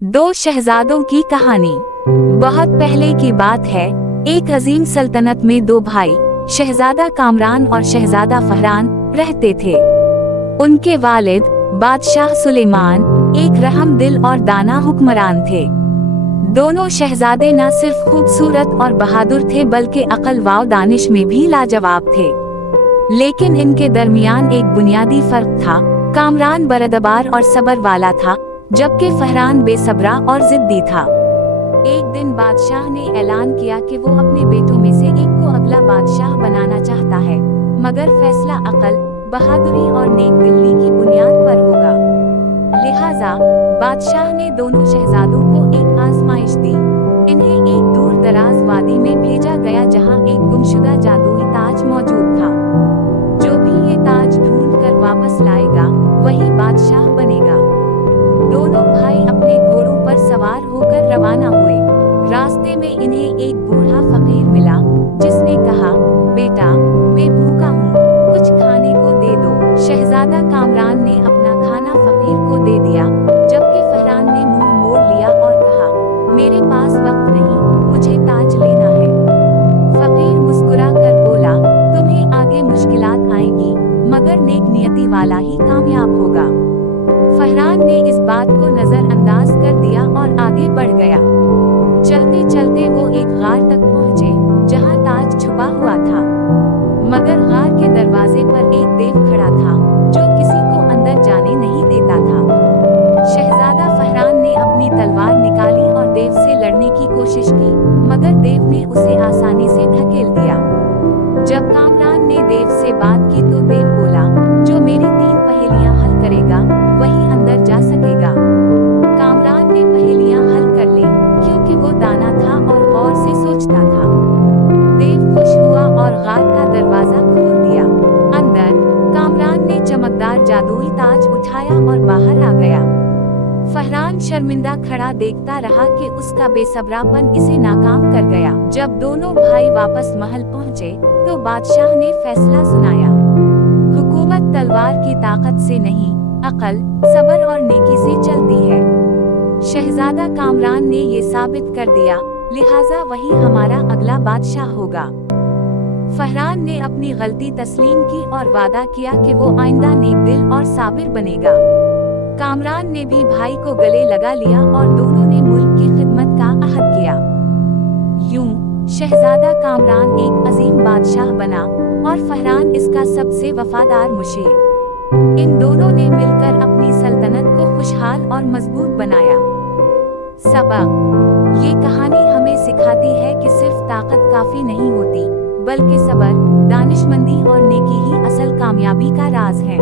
दो शहजादों की कहानी। बहुत पहले की बात है, एक अजीम सल्तनत में दो भाई शहजादा कामरान और शहजादा फहरान रहते थे। उनके वालिद बादशाह सुलेमान एक रहम दिल और दाना हुक्मरान थे। दोनों शहजादे न सिर्फ खूबसूरत और बहादुर थे बल्कि अक्ल व दानिश में भी लाजवाब थे। लेकिन इनके दरमियान एक बुनियादी फर्क था। कामरान बरदबार और सब्र वाला था, जबकि फहरान बेसब्रा और जिद्दी था। एक दिन बादशाह ने ऐलान किया कि वो अपने बेटों में से एक को अगला बादशाह बनाना चाहता है, मगर फैसला अक्ल, बहादुरी और नेक दिली की बुनियाद पर होगा। लिहाजा बादशाह ने दोनों शहजादों को एक आजमाइश दी। इन्हें एक दूर दराज वादी में भेजा गया जहां एक गुमशुदा जादुई ताज मौजूद था। जो भी ये ताज ढूंढ कर वापस लाएगा वही बादशाह बनेगा। दोनों भाई अपने घोड़ों पर सवार होकर रवाना हुए। रास्ते में इन्हें एक बूढ़ा फकीर मिला, जिसने कहा, बेटा, मैं भूखा हूँ, कुछ खाने को दे दो। शहजादा कामरान ने अपना खाना फकीर को दे दिया, जबकि फहरान ने मुंह मोड़ लिया और कहा, मेरे पास वक्त नहीं, मुझे ताज लेना है। फकीर मुस्कुरा कर बोला, तुम्हें आगे मुश्किलात आएंगी, मगर नेक नियति वाला ही कामयाब होगा। फहरान ने इस बात को नजरअंदाज कर दिया और आगे बढ़ गया। चलते चलते वो एक गार तक पहुँचे, जहाँ ताज छुपा हुआ था। मगर गार के दरवाजे पर एक देव खड़ा था, जो किसी को अंदर जाने नहीं देता था। शहजादा फहरान ने अपनी तलवार निकाली और देव से लड़ने की कोशिश की, मगर देव ने उसे आसानी से धकेल दिया। जब कामरान ने देव से बात की तो देव बोला, जो मेरी 3 पहेलियां हल करेगा वही अंदर जा सकेगा। कामरान ने पहेलियां हल कर ली, क्योंकि वो दाना था और गौर से सोचता था। देव खुश हुआ और गार का दरवाजा खोल दिया। अंदर कामरान ने चमकदार जादुई ताज उठाया और बाहर आ गया। फहरान शर्मिंदा खड़ा देखता रहा कि उसका बेसब्रापन इसे नाकाम कर गया। जब दोनों भाई वापस महल पहुँचे तो बादशाह ने फैसला सुनाया। हुकूमत तलवार की ताकत से नहीं, अक्ल, सब्र और नेकी से चलती है। शहजादा कामरान ने ये साबित कर दिया, लिहाजा वही हमारा अगला बादशाह होगा। फहरान ने अपनी गलती तस्लीम की और वादा किया कि वो आइंदा नेक दिल और साबिर बनेगा। कामरान ने भी भाई को गले लगा लिया और दोनों ने मुल्क की खिदमत का अहद किया। यूं शहजादा कामरान एक अजीम बादशाह बना और फहरान इसका सबसे वफादार मुशीर। इन दोनों ने मिलकर अपनी सल्तनत को खुशहाल और मजबूत बनाया। सबक: ये कहानी हमें सिखाती है कि सिर्फ ताकत काफी नहीं होती, बल्कि सब्र, दानिशमंदी और नेकी ही असल कामयाबी का राज है।